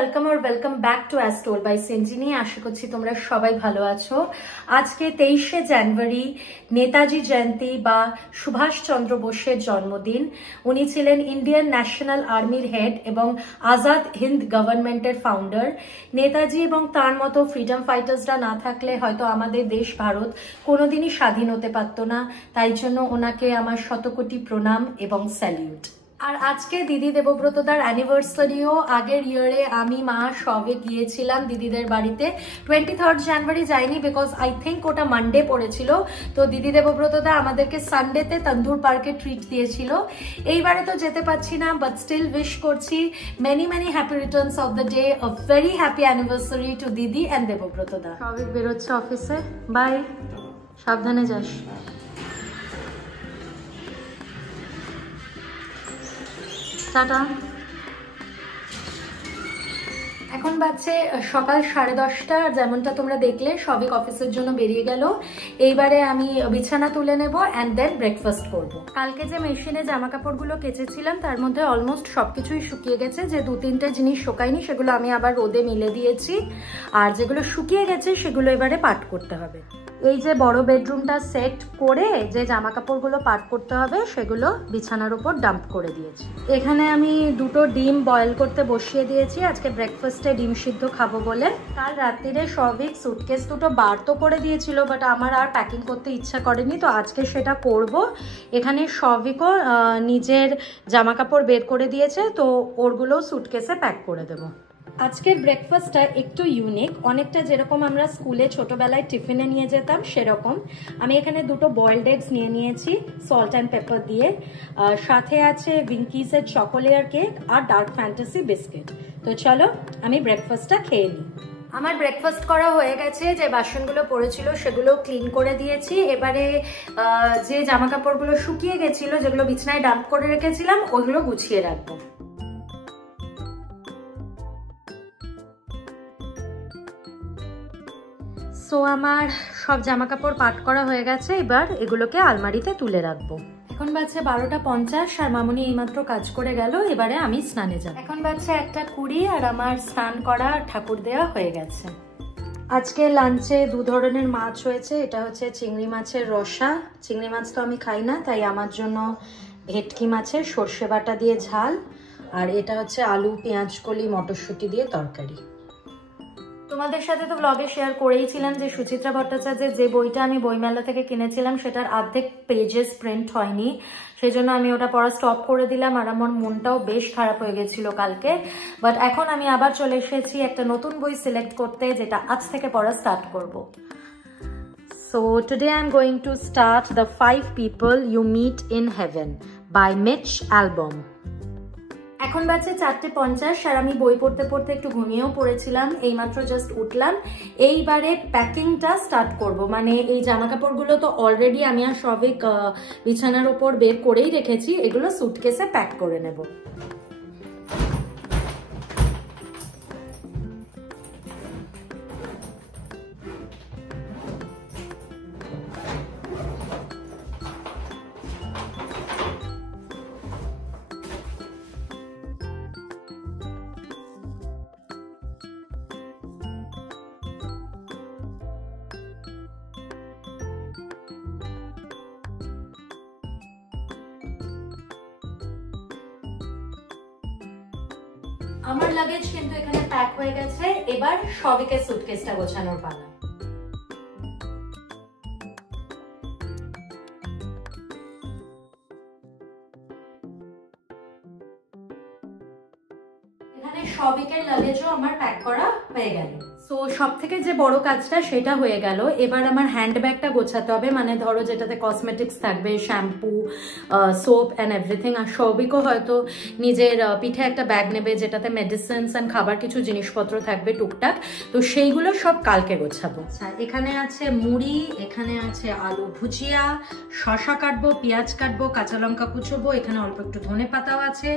Welcome back to Astrol by Senjini. আশা করছি তোমরা সবাই ভালো আছো। আজকে 23শে জানুয়ারি নেতাজি জয়ন্তী বা সুভাষচন্দ্র বোসের জন্মদিন। উনি ছিলেন ইন্ডিয়ান ন্যাশনাল আর্মির হেড এবং আজাদ হিন্দ গভর্নমেন্টের ফাউন্ডার। নেতাজি এবং তার মতো ফ্রিডম ফাইটার্সরা না থাকলে হয়তো আমাদের দেশ ভারত কোনোদিনই স্বাধীন হতে পারত না। তাই জন্য ওনাকে আমার শতকোটি প্রণাম এবং স্যালিউট। আর আজকে দিদি দেবব্রতদার অ্যানিভার্সারিও। আগের ইয়ারে আমি মা সবে গিয়েছিলাম দিদিদের বাড়িতে। 23rd জানুয়ারি যাইনি বিকজ আই থিঙ্ক ওটা মানডে পড়েছিল। তো দিদি দেবব্রতদা আমাদেরকে সানডেতে তন্দুর পার্কে ট্রিট দিয়েছিল। এইবারে তো যেতে পারছি না, বাট স্টিল উইশ করছি many happy Returns of the day, a very happy anniversary two দিদি অ্যান্ড দেবব্রতদা। সবে বেরোচ্ছে অফিসে, বাই, সাবধানে যাস। টাটা। এখন বাজছে সকাল 10:30, যেমনটা তোমরা দেখলে সবিক অফিসের জন্য বেরিয়ে গেল। এইবারে আমি বিছানা তুলে নেব অ্যান্ড দেন ব্রেকফাস্ট করব। কালকে যে মেশিনে জামা কাপড়গুলো কেচেছিলাম তার মধ্যে অলমোস্ট সবকিছুই শুকিয়ে গেছে। যে 2-3টে জিনিস শুকায়নি সেগুলো আমি আবার রোদে মিলে দিয়েছি, আর যেগুলো শুকিয়ে গেছে সেগুলো এবারে পাট করতে হবে। এই যে বড় বেডরুমটা সেট করে যে জামা কাপড়গুলো পাট করতে হবে সেগুলো বিছানার উপর ডাম্প করে দিয়েছি। এখানে আমি 2টো ডিম বয়েল করতে বসিয়ে দিয়েছি আজকে ব্রেকফাস্টে ডিম সিদ্ধ খাবো বলে। কাল রাত্রিরে সবিক সুটকেস 2টো বার তো করে দিয়েছিল, বাট আমার আর প্যাকিং করতে ইচ্ছা করেনি, তো আজকে সেটা করব। এখানে সবিকও নিজের জামা কাপড় বের করে দিয়েছে, তো ওরগুলোও সুটকেসে প্যাক করে দেবো। আজকের ব্রেকফাস্টটা একটু ইউনিক, অনেকটা যেরকম আমরা স্কুলে ছোটবেলায় টিফিনে নিয়ে যেতাম সেরকম। আমি এখানে 2টো বয়েলড এগস নিয়ে নিয়েছি সল্ট অ্যান্ড পেপার দিয়ে। সাথে আছে উইঙ্কিসের চকোলেয়ার কেক আর ডার্ক ফ্যান্টাসি বিস্কিট। তো চলো আমি ব্রেকফাস্টটা খেয়ে নিই। আমার ব্রেকফাস্ট করা হয়ে গেছে। যে বাসনগুলো পড়েছিল সেগুলো ক্লিন করে দিয়েছি। এবারে যে জামা কাপড়গুলো শুকিয়ে গেছিল, যেগুলো বিছানায় ডাম্প করে রেখেছিলাম, ওগুলো গুছিয়ে রাখবো। সো আমার সব জামা কাপড় পাট করা হয়ে গেছে, এবার এগুলোকে আলমারিতে তুলে রাখবো। এখন বাজছে 12:50 আর মামুনি এইমাত্র কাজ করে গেল। এবারে আমি স্নানে যাব। এখন বাজছে 1:20 আর আমার স্নান করা ঠাকুর দেওয়া হয়ে গেছে। আজকে লাঞ্চে 2 ধরনের মাছ হয়েছে। এটা হচ্ছে চিংড়ি মাছের রসা। চিংড়ি মাছ তো আমি খাই না, তাই আমার জন্য ভেটকি মাছের সর্ষে বাটা দিয়ে ঝাল, আর এটা হচ্ছে আলু পেঁয়াজ কলি মটরশুঁটি দিয়ে তরকারি। তোমাদের সাথে তো ব্লগে শেয়ার করেইছিলাম যে সুচিত্রা ভট্টাচার্যের যে বইটা আমি বইমেলা থেকে কিনেছিলাম সেটার অর্ধেক পেজেস প্রিন্ট হয়নি, সেজন্য আমি ওটা পড়া স্টপ করে দিলাম। আর আমার মনটাও বেশ খারাপ হয়ে গেছিল কালকে। বাট এখন আমি আবার চলে এসেছি একটা নতুন বই সিলেক্ট করতে, যেটা আজ থেকে পড়া স্টার্ট করব। So today I'm going to start The 5 People You Meet in Heaven by Mitch Albom. এখন বাজছে 4:50 আর আমি বই পড়তে পড়তে একটু ঘুমিয়েও পড়েছিলাম। এইমাত্র জাস্ট উঠলাম। এইবারে প্যাকিংটা স্টার্ট করব। মানে এই জামা কাপড়গুলো তো অলরেডি আমি আর সবিক বিছানার ওপর বের করেই রেখেছি, এগুলো সুটকেসে প্যাক করে নেব। আমার লাগেজ কিন্তু এখানে প্যাক হয়ে গেছে। এবার সবিকের সুটকেসটা গোছানোর পালা। এখানে সবিকের লাগেজও আমার প্যাক করা হয়ে গেল। সো সব থেকে যে বড় কাজটা সেটা হয়ে গেল। এবার আমার হ্যান্ডব্যাগটা গোছাতে হবে, মানে ধরো যেটাতে কসমেটিক্স থাকবে, শ্যাম্পু, সোপ অ্যান্ড এভরিথিং। আর সবিকও হয়তো নিজের পিঠে একটা ব্যাগ নেবে যেটাতে মেডিসিনস অ্যান্ড খাবার কিছু জিনিসপত্র থাকবে টুকটাক। তো সেইগুলো সব কালকে গোছাবো। আচ্ছা, এখানে আছে মুড়ি, এখানে আছে আলু ভুজিয়া, শসা কাটবো, পেঁয়াজ কাটবো, কাঁচা লঙ্কা কুচোবো, এখানে অল্প একটু ধনে পাতাও আছে,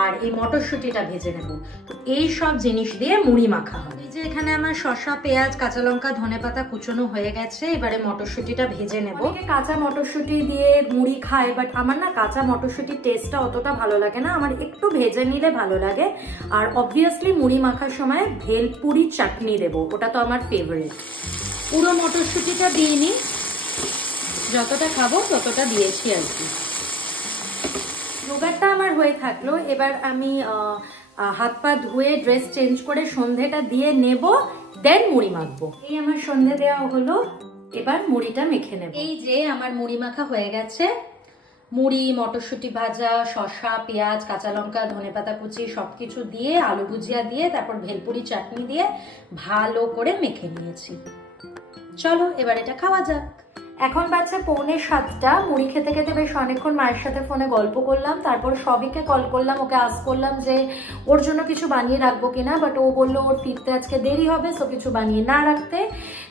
আর এই মটরশুঁটিটা ভেজে নেবো। তো এই সব জিনিস দিয়ে মুড়ি মাখা হবে। এই যে এখানে আমার শসা, পেঁয়াজ, কাঁচা লঙ্কা, ধনেপাতা কুচনো হয়ে গেছে। এবারে মটরশুঁটিটা ভেজে নেব। অনেকে কাঁচা মটরশুঁটি দিয়ে মুড়ি খায়, বাট আমার না কাঁচা মটরশুঁটির টেস্টটা অতটা ভালো লাগে না, আমার একটু ভেজে নিলে ভালো লাগে। আর অবভিয়াসলি মুড়ি মাখার সময় ভেলপুরি চাটনি দেবো, ওটা তো আমার ফেভারিট। পুরো মটরশুঁটিটা দিইনি, যতটা খাবো ততটা দিয়েছি আর কি। যোগাড়টা আমার হয়ে থাকলো। এবার আমি হাত পা ধুয়ে ড্রেস চেঞ্জ করে সন্ধেটা দিয়ে নেব, দেন মুড়ি মাখবো। এই আমার সন্ধে দেওয়া হলো, এবার মুড়িটা মেখে নেব। এই যে আমার মুড়ি মাখা হয়ে গেছে। মুড়ি, মটরশুঁটি ভাজা, শসা, পেঁয়াজ, কাঁচা লঙ্কা, ধনেপাতা কুচি সবকিছু দিয়ে, আলু ভুজিয়া দিয়ে, তারপর ভেলপুরি চাটনি দিয়ে ভালো করে মেখে নিয়েছি। চলো এবার এটা খাওয়া যাক। এখন বাজছে 6:45। মুড়ি খেতে খেতে বেশ অনেকক্ষণ মায়ের সাথে ফোনে গল্প করলাম, তারপর সবিকে কল করলাম, ওকে আস করলাম যে ওর জন্য কিছু বানিয়ে রাখবো কিনা, বাট ও বললো ওর ফিরতে আজকে দেরি হবে, সো কিছু বানিয়ে না রাখতে।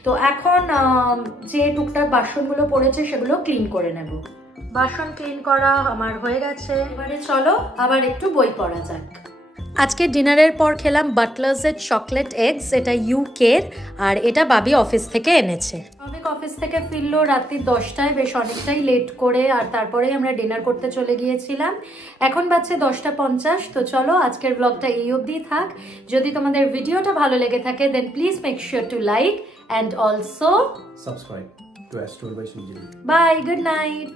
তো এখন যে টুকটাক বাসনগুলো পড়েছে সেগুলো ক্লিন করে নেব। বাসন ক্লিন করা আমার হয়ে গেছে। এবারে চলো আবার একটু বই পড়া যাক। আজকে ডিনারের পর খেলাম বাটলার্সের চকলেট এগস, এটা ইউকের, আর এটা বাবি অফিস থেকে এনেছে। সবিক অফিস থেকে ফিরলো রাত্রি 10টায়, বেশ অনেকটাই লেট করে, আর তারপরেই আমরা ডিনার করতে চলে গিয়েছিলাম। এখন বাজছে 10:50। তো চলো আজকের ব্লগটা এই অবধি থাক। যদি তোমাদের ভিডিওটা ভালো লেগে থাকে then please make sure to like and also subscribe to Astrol by Sujit. Bye, good night.